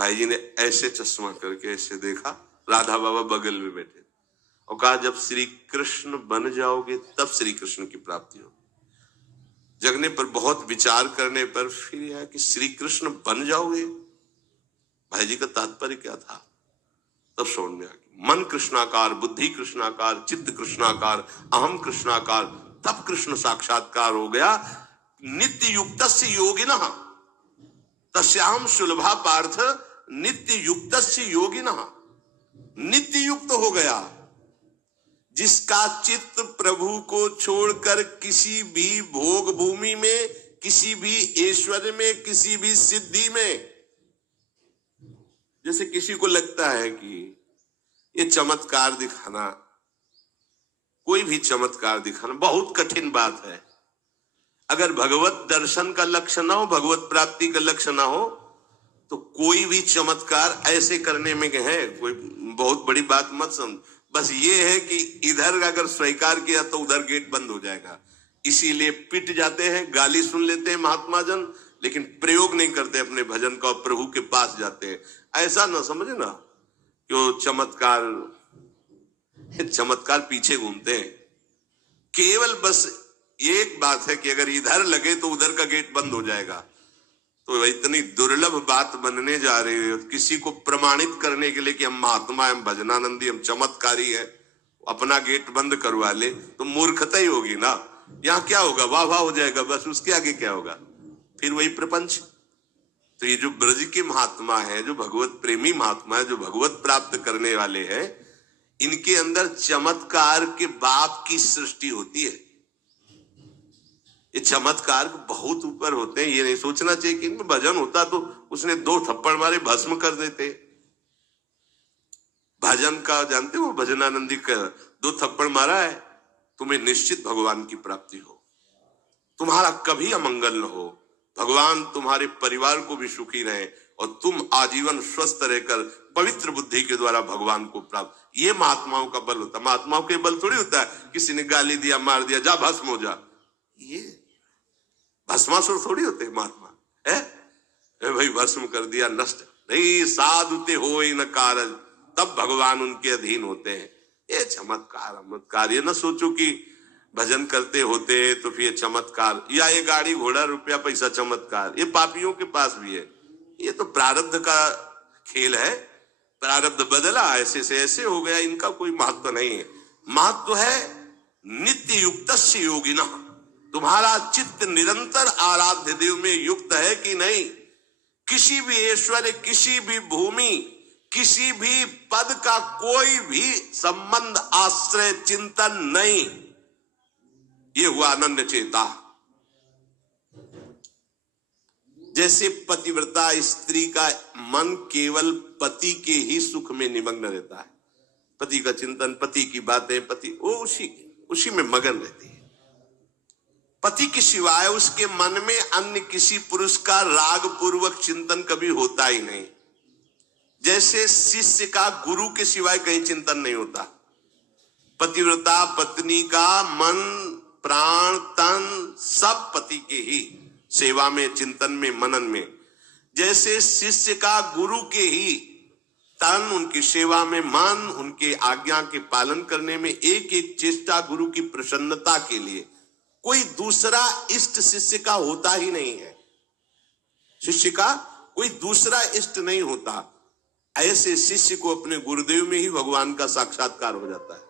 भाई जी ने ऐसे चश्मा करके ऐसे देखा, राधा बाबा बगल में बैठे और कहा जब श्री कृष्ण बन जाओगे तब श्री कृष्ण की प्राप्ति होगी। जगने पर, बहुत विचार करने पर फिर यह कि श्री कृष्ण बन जाओगे, भाई जी का तात्पर्य क्या था? तब समझ में आ गया। मन कृष्णाकार, बुद्धि कृष्णाकार, चित्त कृष्णाकार, अहम कृष्णाकार, तब कृष्ण साक्षात्कार हो गया। नित्य युक्तस्य योगिनः तस्याहं सुलभा पार्थ नित्य युक्तस्य योगिनः। नित्य युक्त हो गया जिसका चित्त प्रभु को छोड़कर किसी भी भोग भूमि में, किसी भी ऐश्वर्य में, किसी भी सिद्धि में, जैसे किसी को लगता है कि ये चमत्कार दिखाना, कोई भी चमत्कार दिखाना बहुत कठिन बात है। अगर भगवत दर्शन का लक्ष्य ना हो, भगवत प्राप्ति का लक्ष्य ना हो, तो कोई भी चमत्कार ऐसे करने में है कोई बहुत बड़ी बात मत समझ। बस ये है कि इधर अगर स्वीकार किया तो उधर गेट बंद हो जाएगा, इसीलिए पिट जाते हैं, गाली सुन लेते हैं महात्मा जन, लेकिन प्रयोग नहीं करते अपने भजन का, प्रभु के पास जाते हैं। ऐसा ना समझे ना कि वो चमत्कार पीछे घूमते हैं। केवल बस एक बात है कि अगर इधर लगे तो उधर का गेट बंद हो जाएगा। तो इतनी दुर्लभ बात बनने जा रही है, किसी को प्रमाणित करने के लिए कि हम महात्मा, हम भजनानंदी, हम चमत्कारी है, अपना गेट बंद करवा ले तो मूर्खता ही होगी ना। यहाँ क्या होगा? वाह वाह हो जाएगा, बस उसके आगे क्या होगा? फिर वही प्रपंच। तो ये जो ब्रज के महात्मा है, जो भगवत प्रेमी महात्मा है, जो भगवत प्राप्त करने वाले हैं, इनके अंदर चमत्कार के बाप की सृष्टि होती है। ये चमत्कार बहुत ऊपर होते हैं। ये नहीं सोचना चाहिए कि इनमें भजन होता तो उसने 2 थप्पड़ मारे भस्म कर देते। भजन का जानते हो, भजनानंदी का 2 थप्पड़ मारा है, तुम्हें निश्चित भगवान की प्राप्ति हो, तुम्हारा कभी अमंगल न हो, भगवान तुम्हारे परिवार को भी सुखी रहे और तुम आजीवन स्वस्थ रहकर पवित्र बुद्धि के द्वारा भगवान को प्राप्त। ये महात्माओं का बल होता है। महात्माओं के बल थोड़ी होता है किसी ने गाली दिया, मार दिया, जा भस्म हो जा। ये भस्मासुर थोड़ी होते महात्मा है, भाई भस्म कर दिया, नष्ट नहीं। साधुते हो न कारज, तब भगवान उनके अधीन होते हैं। ये चमत्कार ये न सोचो कि भजन करते होते तो फिर चमत्कार, या ये गाड़ी घोड़ा रुपया पैसा चमत्कार, ये पापियों के पास भी है। ये तो प्रारब्ध का खेल है, प्रारब्ध बदला, ऐसे से ऐसे हो गया, इनका कोई महत्व नहीं है। महत्व है नित्य युक्तस्य योगिनः। तुम्हारा चित्त निरंतर आराध्य देव में युक्त है कि नहीं? किसी भी ऐश्वर्य, किसी भी भूमि, किसी भी पद का कोई भी संबंध, आश्रय, चिंतन नहीं। ये हुआ आनंद चेता। जैसे पतिव्रता स्त्री का मन केवल पति के ही सुख में निमग्न रहता है, पति का चिंतन, पति की बातें, पति वो उसी में मगन रहती है। पति के सिवाय उसके मन में अन्य किसी पुरुष का राग पूर्वक चिंतन कभी होता ही नहीं। जैसे शिष्य का गुरु के सिवाय कहीं चिंतन नहीं होता। पतिव्रता पत्नी का मन, प्राण, तन सब पति के ही सेवा में, चिंतन में, मनन में। जैसे शिष्य का गुरु के ही तन, उनकी सेवा में मन, उनके आज्ञा के पालन करने में एक एक चेष्टा गुरु की प्रसन्नता के लिए। कोई दूसरा इष्ट शिष्य का होता ही नहीं है। शिष्य का कोई दूसरा इष्ट नहीं होता। ऐसे शिष्य को अपने गुरुदेव में ही भगवान का साक्षात्कार हो जाता है।